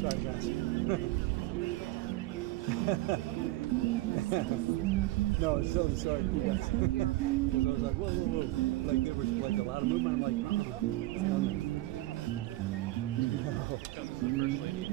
Sorry, guys. No, it's so sorry, you guys. Because I was like, whoa, whoa, whoa. Like there was like a lot of movement. I'm like, oh, no. Comes the first lady.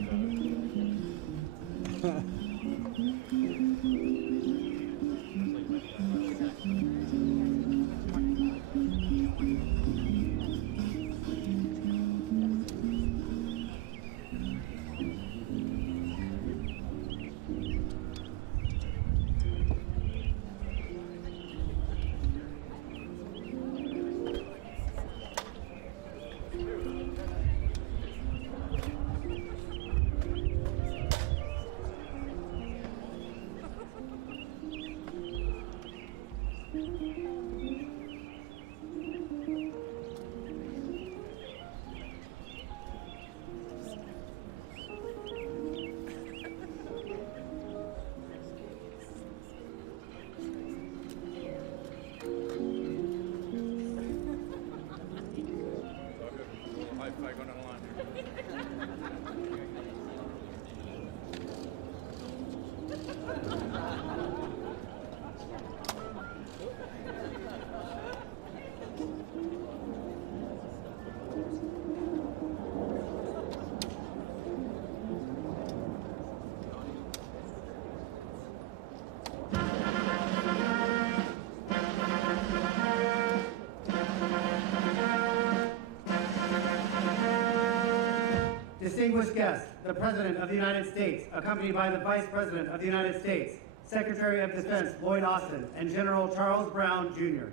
Distinguished guests, the President of the United States, accompanied by the Vice President of the United States, Secretary of Defense Lloyd Austin, and General Charles Brown, Jr.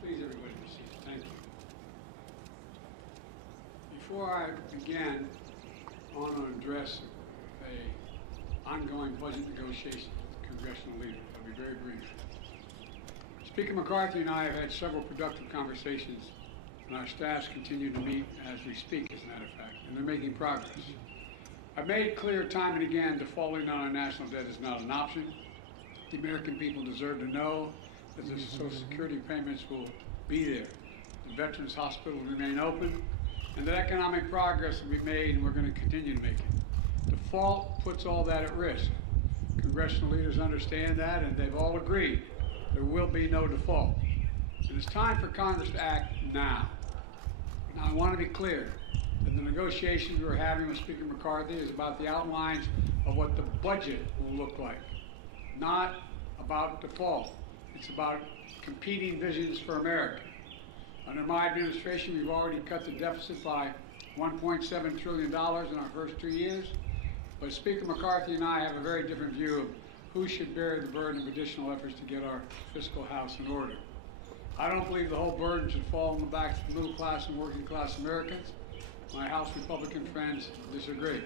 Please, everybody be seated. Thank you. Before I begin, I want to address an ongoing budget negotiation with the congressional leader. I'll be very brief. Speaker McCarthy and I have had several productive conversations, and our staffs continue to meet as we speak, as a matter of fact, and they're making progress. I've made it clear time and again defaulting on our national debt is not an option. The American people deserve to know that the Social Security payments will be there. The Veterans Hospital will remain open, and that economic progress will be made, and we're going to continue to make it. Default puts all that at risk. Congressional leaders understand that, and they've all agreed there will be no default. It is time for Congress to act now. Now, I want to be clear. that the negotiations we're having with Speaker McCarthy is about the outlines of what the budget will look like, not about default. It's about competing visions for America. Under my administration, we've already cut the deficit by $1.7 trillion in our first 2 years, but Speaker McCarthy and I have a very different view of who should bear the burden of additional efforts to get our fiscal house in order. I don't believe the whole burden should fall on the backs of middle class and working class Americans. My House Republican friends disagree.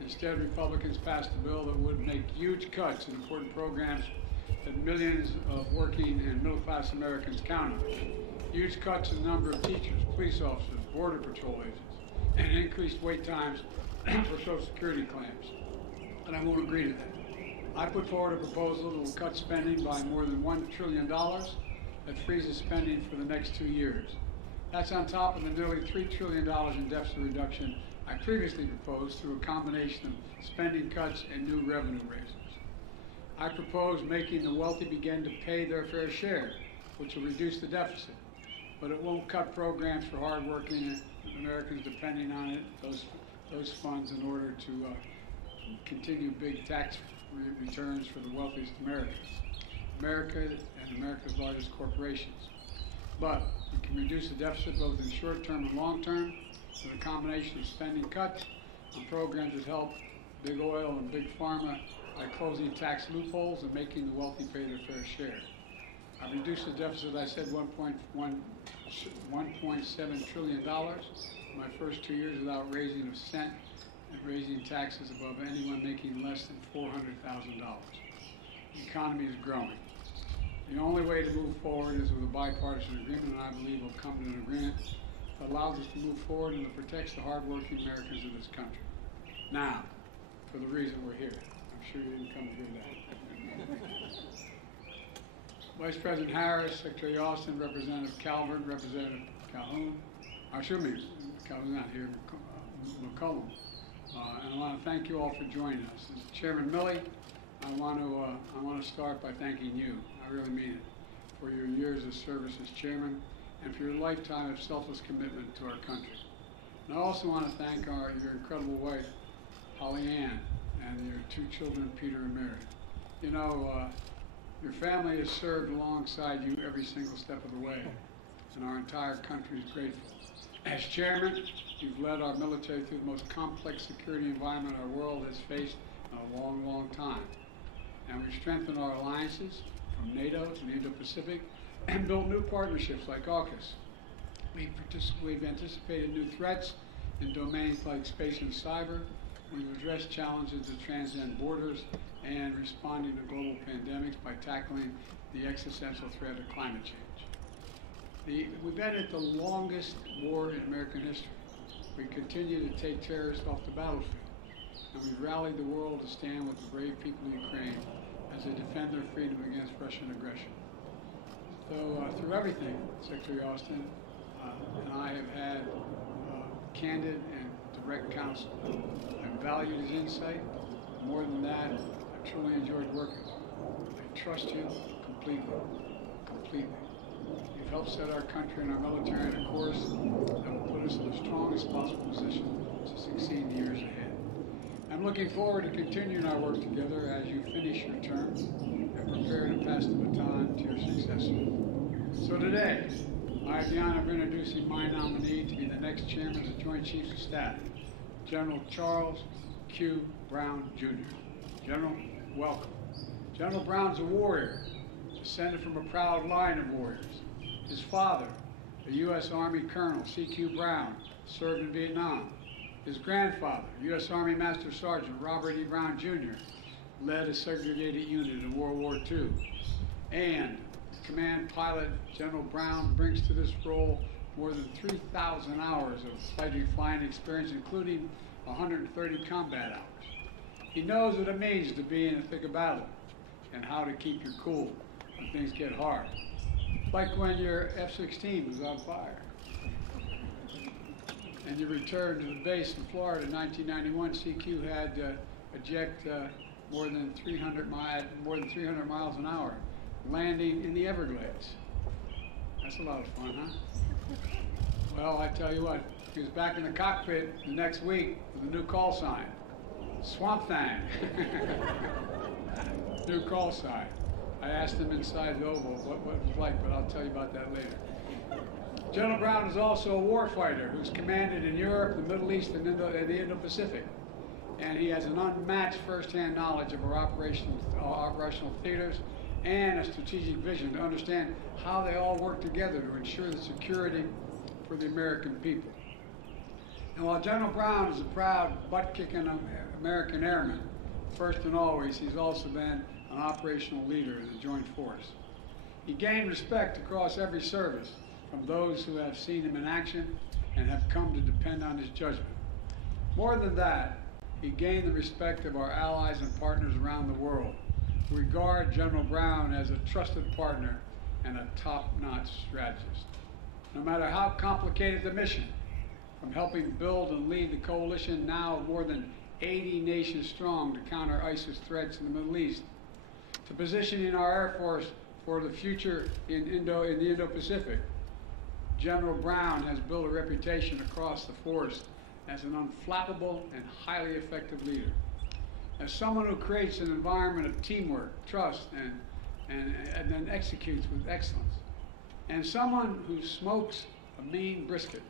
Instead, Republicans passed a bill that would make huge cuts in important programs that millions of working and middle class Americans count on. Huge cuts in the number of teachers, police officers, border patrol agents, and increased wait times for Social Security claims. And I won't agree to that. I put forward a proposal that will cut spending by more than $1 trillion that freezes spending for the next 2 years. That's on top of the nearly $3 trillion in deficit reduction I previously proposed through a combination of spending cuts and new revenue raises. I propose making the wealthy begin to pay their fair share, which will reduce the deficit, but it won't cut programs for hardworking Americans depending on it, those funds, in order to continue big tax returns for the wealthiest Americans, America and America's largest corporations. But we can reduce the deficit both in short term and long term with a combination of spending cuts on programs that help big oil and big pharma by closing tax loopholes and making the wealthy pay their fair share. I've reduced the deficit, I said, $1.7 trillion in my first 2 years without raising a cent and raising taxes above anyone making less than $400,000. The economy is growing. The only way to move forward is with a bipartisan agreement, and I believe we'll come to an agreement that allows us to move forward and that protects the hardworking Americans of this country. Now, for the reason we're here. I'm sure you didn't come to hear that. Vice President Harris, Secretary Austin, Representative Calvert, Representative Calhoun, Calhoun's not here, McCollum. And I want to thank you all for joining us. As Chairman Milley, I want to start by thanking you. I really mean it, for your years of service as chairman and for your lifetime of selfless commitment to our country. And I also want to thank your incredible wife, Holly Ann, and your 2 children, Peter and Mary. You know, your family has served alongside you every single step of the way, and our entire country is grateful. As chairman, you've led our military through the most complex security environment our world has faced in a long, long time. And we've strengthened our alliances from NATO to the Indo-Pacific and built new partnerships like AUKUS. We've anticipated new threats in domains like space and cyber. We've addressed challenges that transcend borders and responding to global pandemics by tackling the existential threat of climate change. We've been at the longest war in American history. We continue to take terrorists off the battlefield, and we've rallied the world to stand with the brave people of Ukraine as they defend their freedom against Russian aggression. So through everything, Secretary Austin and I have had candid and direct counsel. I've valued his insight. More than that, I've truly enjoyed working with you. I trust you completely. You've helped set our country and our military on a course that will put us in the strongest possible position to succeed in the years ahead. I'm looking forward to continuing our work together as you finish your term and prepare to pass the baton to your successor. So today, I have the honor of introducing my nominee to be the next chairman of the Joint Chiefs of Staff, General Charles Q. Brown, Jr. General, welcome. General Brown's a warrior, descended from a proud line of warriors. His father, a U.S. Army Colonel, C.Q. Brown, served in Vietnam. His grandfather, U.S. Army Master Sergeant Robert E. Brown, Jr., led a segregated unit in World War II. And command pilot General Brown brings to this role more than 3,000 hours of flying experience, including 130 combat hours. He knows what it means to be in the thick of battle and how to keep your cool when things get hard. Like when your F-16 was on fire and you returned to the base in Florida in 1991. CQ had to eject more than 300 miles an hour, landing in the Everglades. That's a lot of fun, huh? Well, I tell you what, He was back in the cockpit the next week with a new call sign, Swamp Thing. New call sign. I asked him inside the Oval what it was like, but I'll tell you about that later. General Brown is also a warfighter who's commanded in Europe, the Middle East, and the Indo-Pacific. And he has an unmatched first-hand knowledge of our operational theaters and a strategic vision to understand how they all work together to ensure the security for the American people. And while General Brown is a proud, butt-kicking American airman, first and always, he's also been an operational leader in the Joint Force. He gained respect across every service from those who have seen him in action and have come to depend on his judgment. More than that, he gained the respect of our allies and partners around the world, who regard General Brown as a trusted partner and a top-notch strategist. No matter how complicated the mission, from helping build and lead the coalition now of more than 80 nations strong to counter ISIS threats in the Middle East, to positioning our Air Force for the future in the Indo-Pacific, General Brown has built a reputation across the force as an unflappable and highly effective leader. As someone who creates an environment of teamwork, trust, and then executes with excellence. And someone who smokes a mean brisket.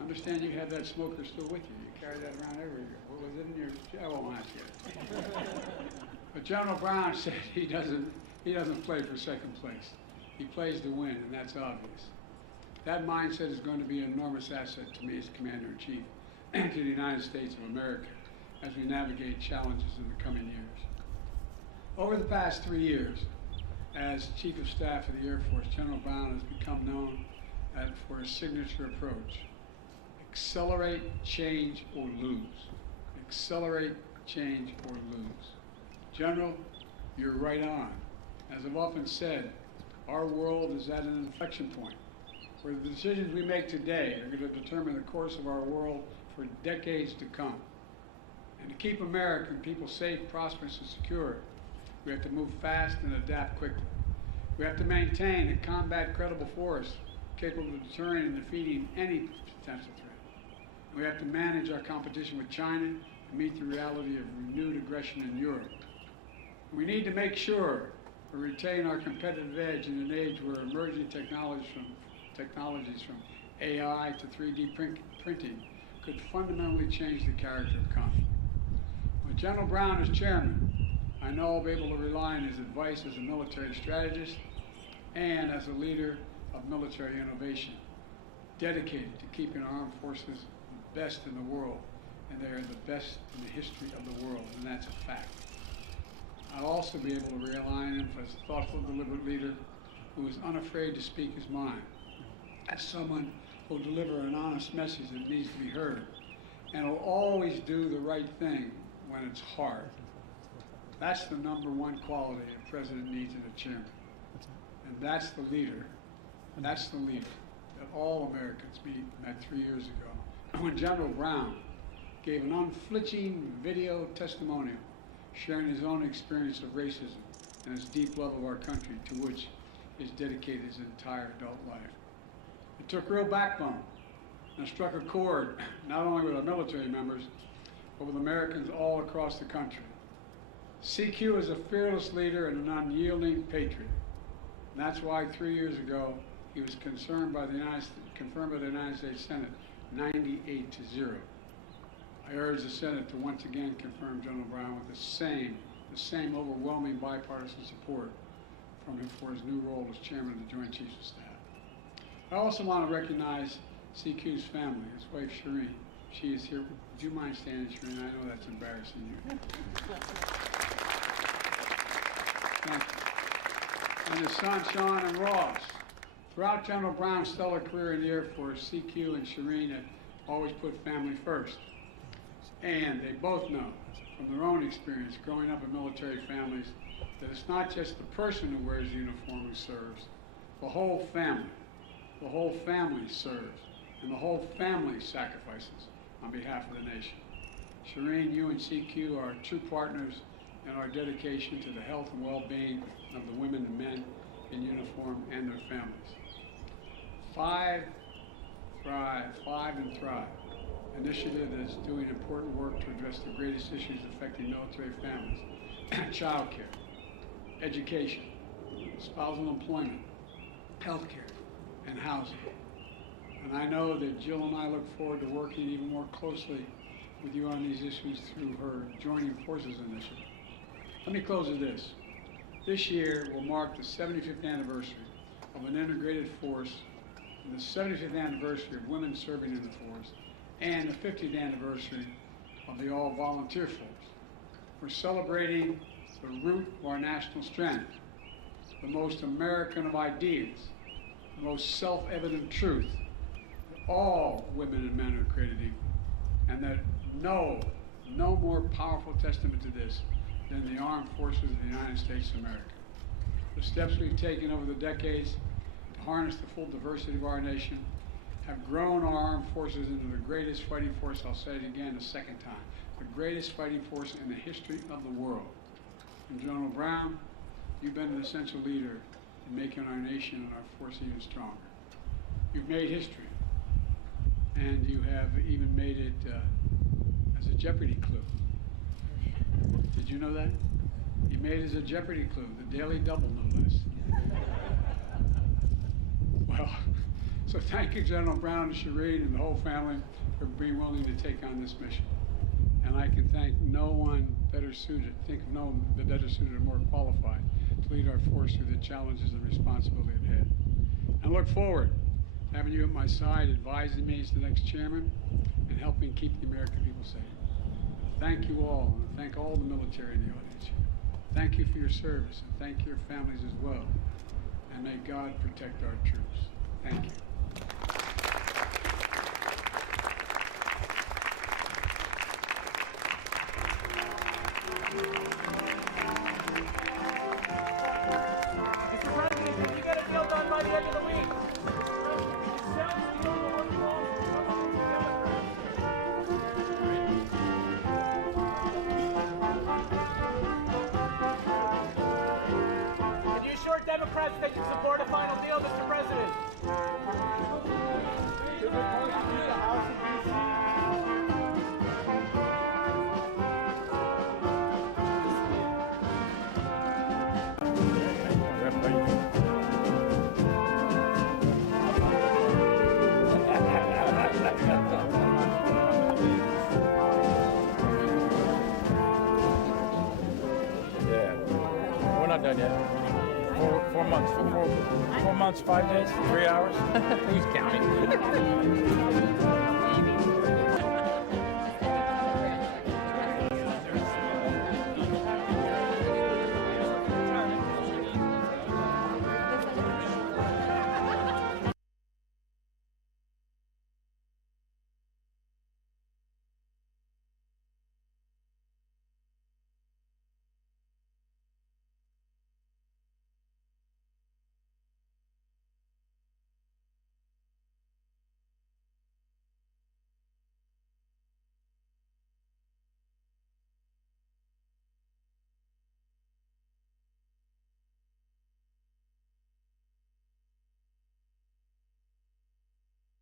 Understand you have that smoker still with you. You carry that around everywhere. What was it in your, I won't ask you. But General Brown said he doesn't play for second place. He plays to win, and that's obvious. That mindset is going to be an enormous asset to me as Commander-in-Chief and to the United States of America as we navigate challenges in the coming years. Over the past 3 years, as Chief of Staff of the Air Force, General Brown has become known for his signature approach. Accelerate, change, or lose. Accelerate, change, or lose. General, you're right on. As I've often said, our world is at an inflection point where the decisions we make today are going to determine the course of our world for decades to come. And to keep American people safe, prosperous, and secure, we have to move fast and adapt quickly. We have to maintain and combat credible force capable of deterring and defeating any potential threat. And we have to manage our competition with China and meet the reality of renewed aggression in Europe. We need to make sure we retain our competitive edge in an age where emerging technologies from AI to 3D printing could fundamentally change the character of conflict. With General Brown as chairman, I know I'll be able to rely on his advice as a military strategist and as a leader of military innovation, dedicated to keeping our armed forces the best in the world, and they are the best in the history of the world, and that's a fact. I'll also be able to rely on him as a thoughtful, deliberate leader who is unafraid to speak his mind, as someone who will deliver an honest message that needs to be heard, and will always do the right thing when it's hard. That's the #1 quality a president needs in a chairman. And that's the leader that all Americans met 3 years ago, when General Brown gave an unflinching video testimonial sharing his own experience of racism and his deep love of our country, to which he's dedicated his entire adult life. It took real backbone and struck a chord not only with our military members, but with Americans all across the country. CQ is a fearless leader and an unyielding patriot. And that's why 3 years ago, he was confirmed by the United States Senate 98-0. I urge the Senate to once again confirm General Brown with the same overwhelming bipartisan support from him for his new role as chairman of the Joint Chiefs of Staff. I also want to recognize CQ's family, his wife Shireen. She is here. Would you mind standing, Shireen? I know that's embarrassing you. Thank you. And his sons, Sean and Ross. Throughout General Brown's stellar career in the Air Force, CQ and Shireen have always put family first. And they both know from their own experience growing up in military families that it's not just the person who wears the uniform who serves. The whole family serves, and the whole family sacrifices on behalf of the nation. Shireen, you and CQ are true partners in our dedication to the health and well-being of the women and men in uniform and their families. Five and thrive. initiative that is doing important work to address the greatest issues affecting military families: child care, education, spousal employment, health care, and housing. And I know that Jill and I look forward to working even more closely with you on these issues through her Joining Forces initiative. Let me close with this. This year will mark the 75th anniversary of an integrated force, and the 75th anniversary of women serving in the force, and the 50th anniversary of the all-volunteer force. We're celebrating the root of our national strength, the most American of ideas, the most self-evident truth, that all women and men are created equal, and that no more powerful testament to this than the armed forces of the United States of America. The steps we've taken over the decades to harness the full diversity of our nation have grown our armed forces into the greatest fighting force, I'll say it again a second time, the greatest fighting force in the history of the world. And General Brown, you've been an essential leader in making our nation and our force even stronger. You've made history, and you have even made it as a Jeopardy clue. Did you know that? You made it as a Jeopardy clue, the Daily Double, no less. Well, so thank you, General Brown and Shereen and the whole family for being willing to take on this mission. And I can thank no one better suited, think of no one better suited or more qualified to lead our force through the challenges and responsibility ahead. And look forward to having you at my side, advising me as the next chairman and helping keep the American people safe. Thank you all, and thank all the military in the audience here. Thank you for your service, and thank your families as well. And may God protect our troops. Thank you. Mr. President, can you get a deal done by the end of the week? Can you assure Democrats that you support a final deal, Mr. President? Yeah, we're not done yet. 4 months, 4 months, 5 days, 3 hours. Who's counting?